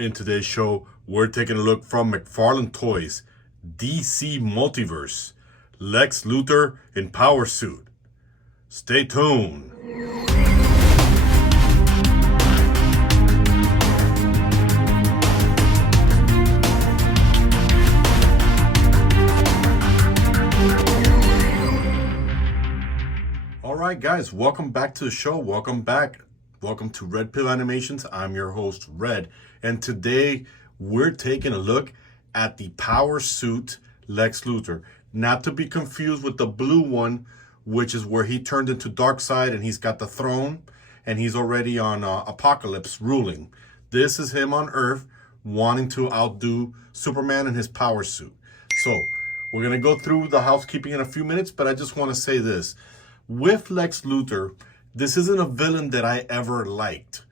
In today's show, we're taking a look from McFarlane Toys, DC Multiverse, Lex Luthor in Power Suit. Stay tuned. All right, guys, welcome back to the show. Welcome back. Welcome to R.P.Animations. I'm your host, Red. And today we're taking a look at the Power Suit Lex Luthor. Not to be confused with the blue one, which is where he turned into Darkseid and he's got the throne and he's already on Apocalypse ruling. This is him on Earth wanting to outdo Superman in his power suit. So we're going to go through the housekeeping in a few minutes, but I just want to say this. With Lex Luthor, this isn't a villain that I ever liked.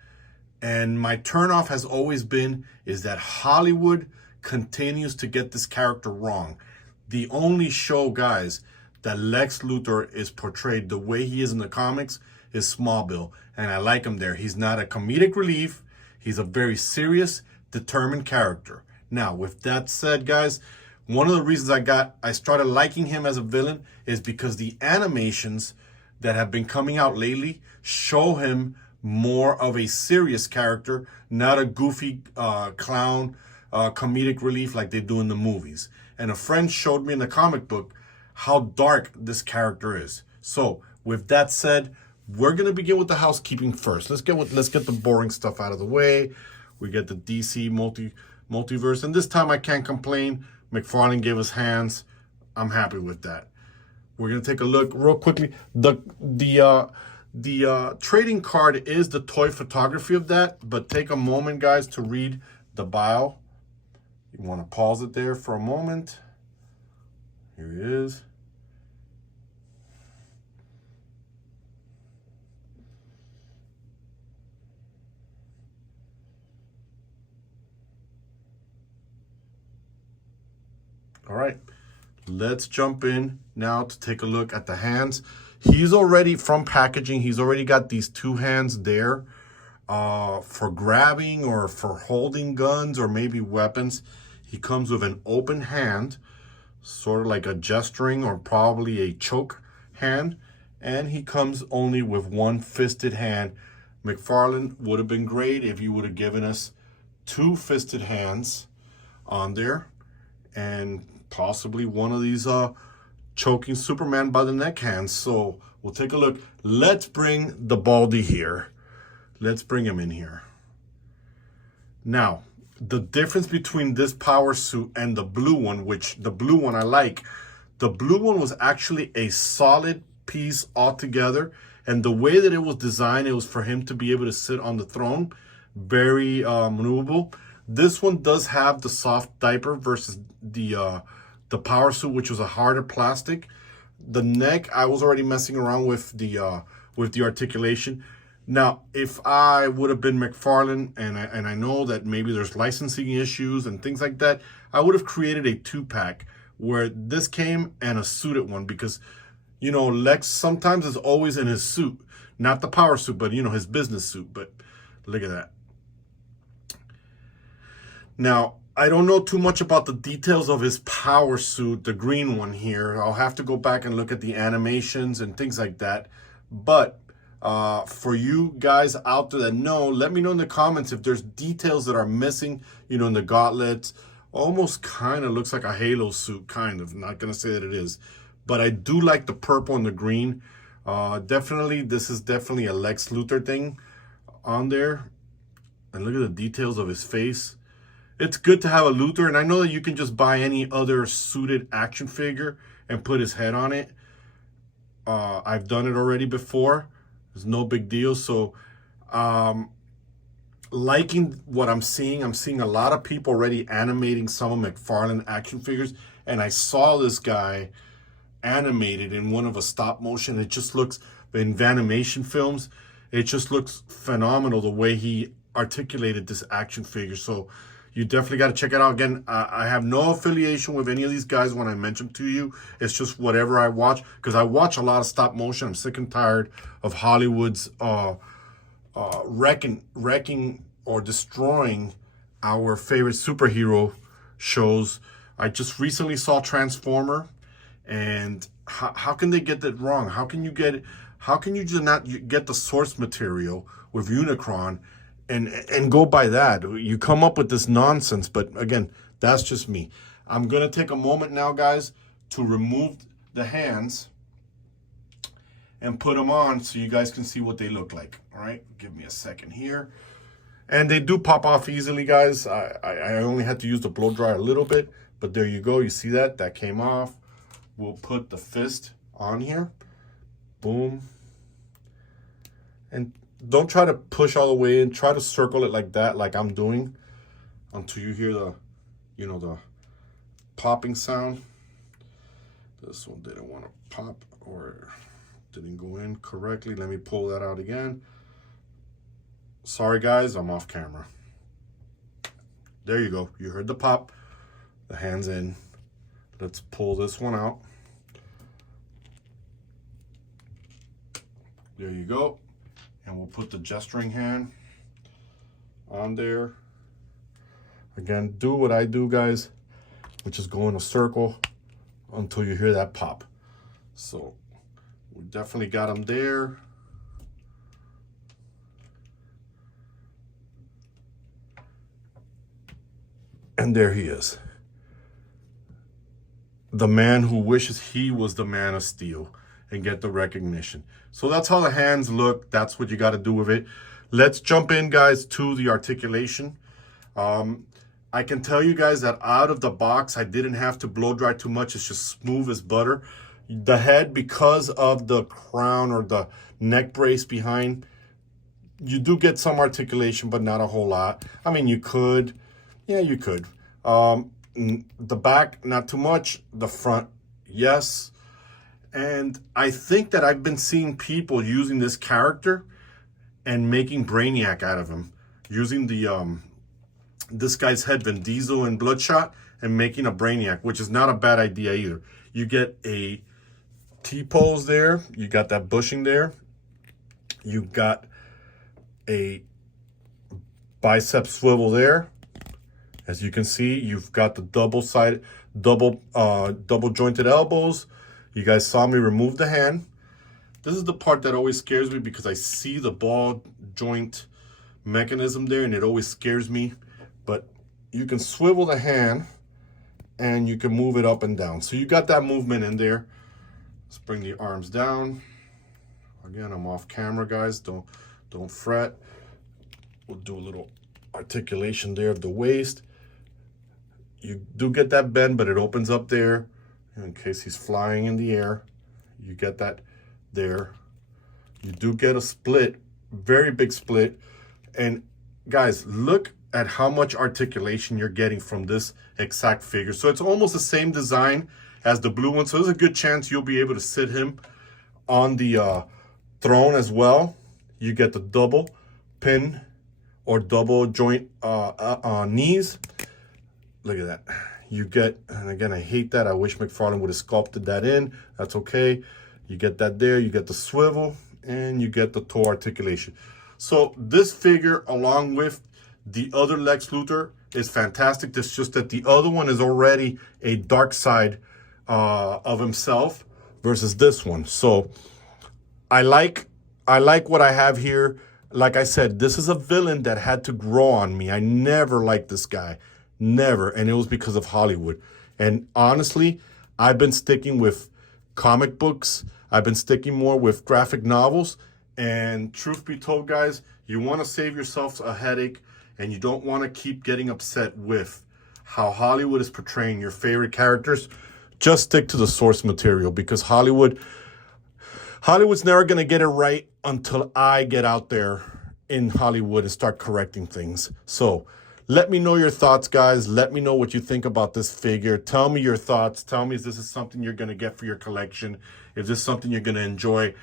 And my turnoff has always been is that Hollywood continues to get this character wrong. The only show, guys, that Lex Luthor is portrayed the way he is in the comics is Smallville. And I like him there. He's not a comedic relief. He's a very serious, determined character. Now, with that said, guys, one of the reasons I started liking him as a villain is because the animations that have been coming out lately show him more of a serious character, not a goofy clown comedic relief like they do in the movies. And a friend showed me in the comic book how dark this character is. So with that said, we're gonna begin with the housekeeping first. Let's get the boring stuff out of the way. We get the DC multiverse, and this time I can't complain. McFarlane gave us hands. I'm happy with that. We're gonna take a look real quickly. The trading card is the toy photography of that, but take a moment, guys, to read the bio. You want to pause it there for a moment. Here it is. All right. Let's jump in now to take a look at the hands. He's already, from packaging, he's already got these two hands there for grabbing or for holding guns or maybe weapons. He comes with an open hand, sort of like a gesturing or probably a choke hand. And he comes only with one fisted hand. McFarlane would have been great if you would have given us two fisted hands on there. And possibly one of these choking Superman by the neck hands. So we'll take a look. Let's bring the Baldy here. Let's bring him in here. Now, the difference between this power suit and the blue one, which the blue one I like, the blue one was actually a solid piece altogether. And the way that it was designed, it was for him to be able to sit on the throne. Very maneuverable. This one does have the soft diaper versus the power suit, which was a harder plastic. The neck, I was already messing around with the articulation. Now, if I would have been McFarlane, and I know that maybe there's licensing issues and things like that, I would have created a 2-pack where this came and a suited one, because, you know, Lex sometimes is always in his suit, not the power suit, but, you know, his business suit. But look at that. Now, I don't know too much about the details of his power suit, the green one here. I'll have to go back and look at the animations and things like that. But for you guys out there that know, let me know in the comments if there's details that are missing, you know, in the gauntlets. Almost kind of looks like a Halo suit, kind of. Not going to say that it is. But I do like the purple and the green. Definitely, this is definitely a Lex Luthor thing on there. And look at the details of his face. It's good to have a Luthor, and I know that you can just buy any other suited action figure and put his head on it. I've done it already before. It's no big deal. So liking what I'm seeing a lot of people already animating some of McFarlane action figures, and I saw this guy animated in one of a stop motion. It just looks, in Vanimation films, it just looks phenomenal the way he articulated this action figure. So you definitely got to check it out. Again, I have no affiliation with any of these guys when I mention to you. It's just whatever I watch, because I watch a lot of stop motion. I'm sick and tired of Hollywood's wrecking or destroying our favorite superhero shows. I just recently saw Transformer, and how can they get that wrong? How can you just not get the source material with Unicron and go by that? You come up with this nonsense, but again, that's just me. I'm gonna take a moment now, guys, to remove the hands and put them on so you guys can see what they look like. All right, give me a second here. And they do pop off easily, guys. I only had to use the blow dryer a little bit, but there you go. You see that? That came off. We'll put the fist on here. Boom. And don't try to push all the way in. Try to circle it like that, like I'm doing, until you hear the, the popping sound. This one didn't want to pop or didn't go in correctly. Let me pull that out again. Sorry, guys, I'm off camera. There you go. You heard the pop. The hand's in. Let's pull this one out. There you go. And we'll put the gesturing hand on there. Again, do what I do, guys, which is go in a circle until you hear that pop. So we definitely got them there. And there he is. The man who wishes he was the Man of Steel and get the recognition. So that's how the hands look. That's what you got to do with it. Let's jump in, guys, to the articulation. I can tell you guys that out of the box, I didn't have to blow dry too much. It's just smooth as butter. The head, because of the crown or the neck brace behind, you do get some articulation, but not a whole lot. I mean, you could. Yeah, you could. The back, not too much. The front, yes. And I think that I've been seeing people using this character and making Brainiac out of him. Using the this guy's head, Vin Diesel and Bloodshot, and making a Brainiac, which is not a bad idea either. You get a T-pose there. You got that bushing there. You got a bicep swivel there. As you can see, you've got the double jointed elbows. You guys saw me remove the hand. This is the part that always scares me because I see the ball joint mechanism there and it always scares me. But you can swivel the hand and you can move it up and down. So you got that movement in there. Let's bring the arms down. Again, I'm off camera, guys. Don't fret. We'll do a little articulation there of the waist. You do get that bend, but it opens up there in case he's flying in the air. You get that there. You do get a split, very big split. And guys, look at how much articulation you're getting from this exact figure. So it's almost the same design as the blue one. So there's a good chance you'll be able to sit him on the throne as well. You get the double pin or double joint knees. Look at that. You get, and again, I hate that. I wish McFarlane would have sculpted that in. That's okay. You get that there. You get the swivel, and you get the toe articulation. So this figure, along with the other Lex Luthor, is fantastic. It's just that the other one is already a dark side of himself versus this one. So I like what I have here. Like I said, this is a villain that had to grow on me. I never liked this guy. Never. And it was because of Hollywood. And honestly, I've been sticking with comic books. I've been sticking more with graphic novels. And truth be told, guys, you want to save yourself a headache and you don't want to keep getting upset with how Hollywood is portraying your favorite characters. Just stick to the source material, because Hollywood's never going to get it right until I get out there in Hollywood and start correcting things. So let me know your thoughts, guys. Let me know what you think about this figure. Tell me your thoughts. Tell me if this is something you're going to get for your collection. If this is something you're going to enjoy.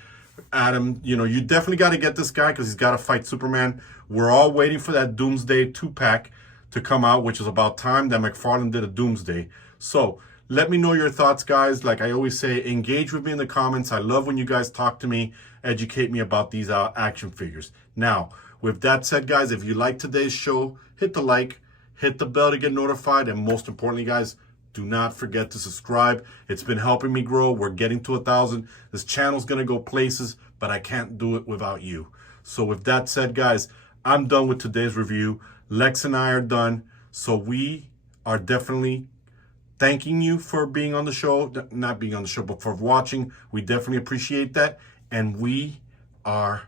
Adam, you definitely got to get this guy because he's got to fight Superman. We're all waiting for that Doomsday 2-pack to come out, which is about time that McFarlane did a Doomsday. So let me know your thoughts, guys. Like I always say, engage with me in the comments. I love when you guys talk to me, educate me about these action figures. Now, with that said, guys, if you like today's show, hit the like, hit the bell to get notified, and most importantly, guys, do not forget to subscribe. It's been helping me grow. We're getting to 1,000. This channel's going to go places, but I can't do it without you. So with that said, guys, I'm done with today's review. Lex and I are done. So we are definitely thanking you for being on the show. Not being on the show, but for watching. We definitely appreciate that. And we are